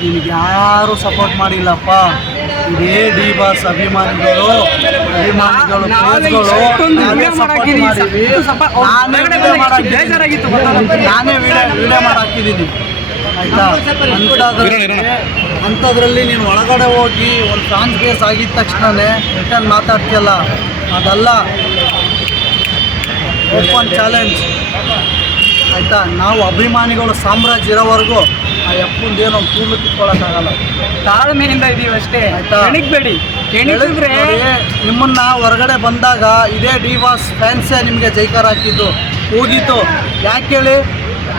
ನಿನಗೆ ಯಾರು ಸಪೋರ್ಟ್ ಮಾಡಿಲ್ಲಪ್ಪ. ಇದೇ ಡಿ ಬಾಸ್ ಅಭಿಮಾನಿಗಳು ನಾನೇ ವಿಡಿಯೋ ಮಾಡಿ ಹಾಕಿದ್ದೀನಿ ಆಯಿತಾ. ಅಂಥದ್ರಲ್ಲಿ ನೀನು ಒಳಗಡೆ ಹೋಗಿ ಒಂದು ಫ್ರಾನ್ಸ್ ಕೇಸ್ ಆಗಿದ ತಕ್ಷಣವೇ ರಿಟರ್ನ್ ಮಾತಾಡ್ತೀಯಲ್ಲ, ಅದಲ್ಲ ಓಪನ್ ಚಾಲೆಂಜ್ ಆಯಿತಾ. ನಾವು ಅಭಿಮಾನಿಗಳು ಸಾಮ್ರಾಜ್ಯ ಇರೋವರೆಗೂ ಆ ಎಪ್ಪಂದೇನು ಒಂದು ಕೂದಲು ಕಿತ್ಕೊಳ್ಳೋಕ್ಕಾಗಲ್ಲ. ತಾಳ್ಮೆಯಿಂದ ಇದೀವಿ ಅಷ್ಟೇ ಆಯಿತಾ. ಕೆಣಿಗ್ಬೇಡಿ, ಕೆಣಿಗಿದ್ರೆ ನಿಮ್ಮನ್ನು ಹೊರಗಡೆ ಬಂದಾಗ ಇದೇ ಡಿ ಬಾಸ್ ಫ್ಯಾನ್ಸೇ ನಿಮಗೆ ಜೈಕಾರ ಹಾಕಿದ್ದು ಹೋಗಿತ್ತು. ಯಾಕೆ ಹೇಳಿ,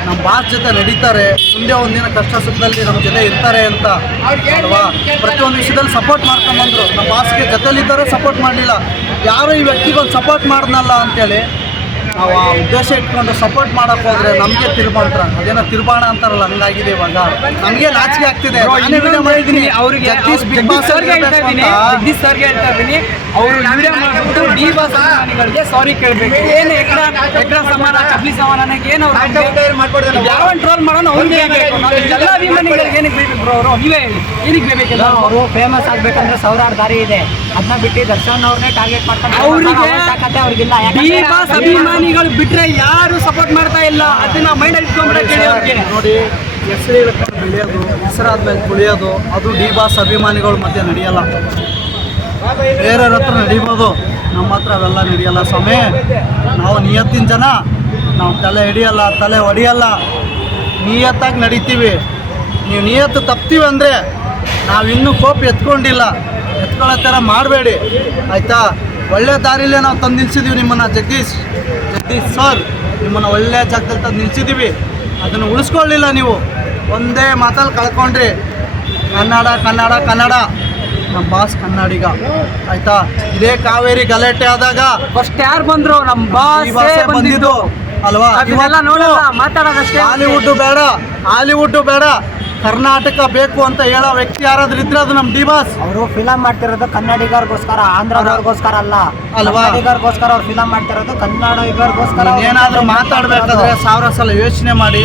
ನಮ್ಮ ಬಾಸ್ ಜೊತೆ ನಡೀತಾರೆ, ಮುಂದೆ ಒಂದಿನ ಕಷ್ಟ ಸುಖದಲ್ಲಿ ನಮ್ಮ ಜೊತೆ ಇರ್ತಾರೆ ಅಂತ ಅಲ್ವಾ. ಪ್ರತಿಯೊಂದು ವಿಷಯದಲ್ಲಿ ಸಪೋರ್ಟ್ ಮಾಡ್ಕೊಂಬಂದರು. ನಮ್ಮ ಬಾಸ್ಗೆ ಜೊತೆಲಿದ್ದಾರೆ, ಸಪೋರ್ಟ್ ಮಾಡಲಿಲ್ಲ. ಯಾರು ಈ ವ್ಯಕ್ತಿಗೊಂದು ಸಪೋರ್ಟ್ ಮಾಡಿದ್ನಲ್ಲ ಅಂತೇಳಿ ನಾವು ಆ ಉದ್ದೇಶ ಇಟ್ಕೊಂಡು ಸಪೋರ್ಟ್ ಮಾಡೋಕ್ಕೆ ಹೋದರೆ ನಮಗೆ ತಿರುಬಾಂತರ, ಅದೇನೋ ತಿರುಬಾಣ ಅಂತಾರಲ್ಲ, ಹಂಗಾಗಿದೆ. ಇವಾಗ ನಮಗೆ ನಾಚಿಕೆ ಆಗ್ತಿದೆ. ನಾನೇ ವಿಡಿಯೋ ಮಾಡಿದ್ದೀನಿ ಅವ್ರಿಗೆ, ಜಗದೀಶ್ ಸರ್ಗೆ ಹೇಳ್ತಾ ಇದ್ದೀನಿ, ಅವರು ವಿಡಿಯೋ ಮಾಡಿಬಿಟ್ಟು ಡಿ ಬಾಸ್ ಅಭಿಮಾನಿಗಳಿಗೆ ಸಾರಿ ಕೇಳಬೇಕು. ಏನು ಎಕ್ರಾ ಸಮಾನ ಚಪ್ಲಿ ಸಮಾನಕ್ಕೆ ಏನು ಅವ್ರು ಯಾವ ಟ್ರೋಲ್ ಮಾಡೋಣ ಅವ್ರಿಗೆ ಬೇಕು. ಎಲ್ಲ ಅಭಿಮಾನಿಗಳಿಗೆ ಏನಕ್ಕೆ ಬೇಕು ಬ್ರೋ? ಅವರು ನೀವೇ ಹೇಳಿ, ಏನಕ್ಕೆ ಬೇಕಿಲ್ಲ? ಅವರು ಫೇಮಸ್ ಆಗ್ಬೇಕಂದ್ರೆ ಸಾವಿರಾರು ದಾರಿ ಇದೆ, ಅದನ್ನ ಬಿಟ್ಟು ದರ್ಶನ್ ಅವ್ರನ್ನೇ ಟಾರ್ಗೆಟ್ ಮಾಡ್ತಾರೆ. ಅವ್ರಿಗಿಲ್ಲ. ಡಿ ಬಾಸ್ ಅಭಿಮಾನಿಗಳು ಬಿಟ್ರೆ ಯಾರು ಸಪೋರ್ಟ್ ಮಾಡ್ತಾ ಇಲ್ಲ, ಅದನ್ನ ಮೈಂಡಲ್ಲಿ ಇಟ್ಕೊಂಡ್ಬಿಟ್ಟು ಅವ್ರಿಗೆ ನೋಡಿ. ಬೆಳೆಯೋದು, ಹೆಸರಾದ್ಮೇಲೆ ತುಳಿಯೋದು, ಅದು ಡಿ ಬಾಸ್ ಅಭಿಮಾನಿಗಳ ಮಧ್ಯೆ ನಡೆಯಲ್ಲ. ಬೇರೆಯವ್ರ ಹತ್ರ ನಡೀಬೋದು, ನಮ್ಮ ಹತ್ರ ಅವೆಲ್ಲ ನಡೆಯಲ್ಲ ಸ್ವಾಮಿ. ನಾವು ನಿಯತ್ತಿನ ಜನ, ನಾವು ತಲೆ ಹಿಡಿಯಲ್ಲ, ತಲೆ ಹೊಡಿಯಲ್ಲ, ನಿಯತ್ತಾಗಿ ನಡೀತೀವಿ. ನೀವು ನಿಯತ್ತು ತಪ್ತೀವಿ ಅಂದರೆ ನಾವಿನ್ನೂ ಕೋಪ ಎತ್ಕೊಂಡಿಲ್ಲ, ಎತ್ಕೊಳ್ಳೋ ಥರ ಮಾಡಬೇಡಿ ಆಯಿತಾ. ಒಳ್ಳೆ ದಾರಿಲೇ ನಾವು ತಂದು ನಿಲ್ಸಿದ್ದೀವಿ ನಿಮ್ಮನ್ನು. ಜಗದೀಶ್ ಸರ್, ನಿಮ್ಮನ್ನು ಒಳ್ಳೆ ಜಾಗದಲ್ಲಿ ತಂದು ನಿಲ್ಸಿದ್ದೀವಿ. ಅದನ್ನು ಉಳಿಸ್ಕೊಳ್ಳಿಲ್ಲ ನೀವು, ಒಂದೇ ಮಾತಲ್ಲಿ ಕಳ್ಕೊಂಡ್ರಿ. ಕನ್ನಡ ಕನ್ನಡ ಕನ್ನಡ. ನಮ್ಮ ಬಾಸ್ ಕನ್ನಡಿಗ ಆಯಿತಾ. ಇದೇ ಕಾವೇರಿ ಗಲಾಟೆ ಆದಾಗ ಫಸ್ಟ್ ಯಾರು ಬಂದರು? ನಮ್ಮ ಬಾಸ್ ಬಂದಿದ್ದು ಅಲ್ವಾ. ನೋಡಲ್ಲ, ಮಾತಾಡೋದಷ್ಟೇ. ಹಾಲಿವುಡ್ಡು ಬೇಡ, ಕರ್ನಾಟಕ ಬೇಕು ಅಂತ ಹೇಳೋ ವ್ಯಕ್ತಿ ಯಾರಾದ್ರೂ ಇದ್ರೆ ಅದು ನಮ್ಮ ಡಿ ಬಾಸ್. ಅವರು ಫಿಲಮ್ ಮಾಡ್ತಿರೋದು ಕನ್ನಡಿಗರಿಗೋಸ್ಕರ, ಆಂಧ್ರದವ್ರಿಗೋಸ್ಕರ ಅಲ್ಲ ಅಲ್ವಾ. ಕನ್ನಡಿಗರಿಗೋಸ್ಕರ ಅವ್ರು ಫಿಲಮ್ ಮಾಡ್ತಿರೋದು ಕನ್ನಡಿಗರಿಗೋಸ್ಕರ. ಏನಾದರೂ ಮಾತಾಡಬೇಕಾದ್ರೆ 1000 ಸಲ ಯೋಚನೆ ಮಾಡಿ